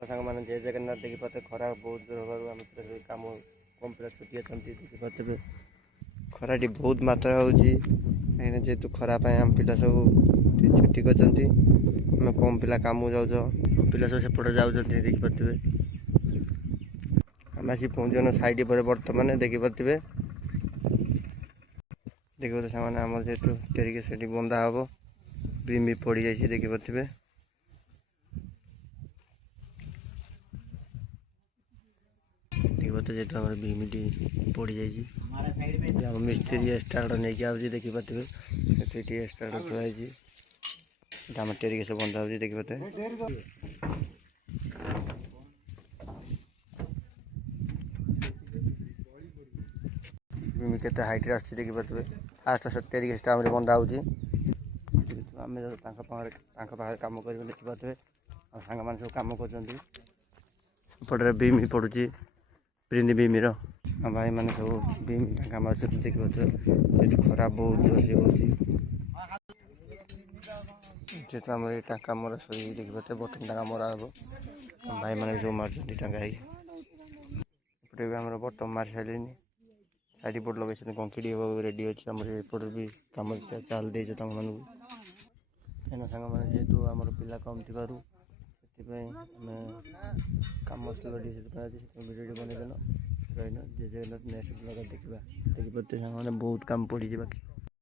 सांग मैंने जय जगन्नाथ देखिपे खरा बहुत जोर आम कम कम पिला छुट्टी अच्छा देखिपे खराटी बहुत मात्रा कहीं जेहेतु खराब आम पिला सब छुट्टी कर कम पिला कम जाऊ पिला सब सेपटे जाऊँ देखिपे आम आसी पहुँचन साइड पर बर्तमान देखिपे देखिए सामान आम जेहेतु टेरिके से बंधा हम बीम भी पड़ जाए देखिपे देखिए जेहेतु आम बीमटी पड़ जाए मिस्त्री स्टार्ट नहीं आगे देखिपे स्टार्ट थी आम टेरिके से बंधा हो देखिपे बीम के हाइट आस देखिपे फास्ट टेरिके आम बंधा हो आम पाखे कम कर देखिपे सांग मैंने सब कम कर बीम पड़ुची प्रिंट बीम भाई मैंने सब बीम टाँका मार देखिए खरा बहुत जोर से हो जेहेतु आम टाँका मरा सर देखिए बटन टाँका मरा हम भाई मैंने सब मार्च टाँका भी आम बटन मारी सारे साइड पट लगे कंक्रीट रेडी अच्छे आम एपट भी कम चाल दे कहीं सांग मैंने जेहेतु आम पिला कम थी कम भिडियो बनईदेल रही जय जगन्नाथ नेक्स्ट ब्लॉग देखा देखिए सांग बहुत कम पड़ी बाकी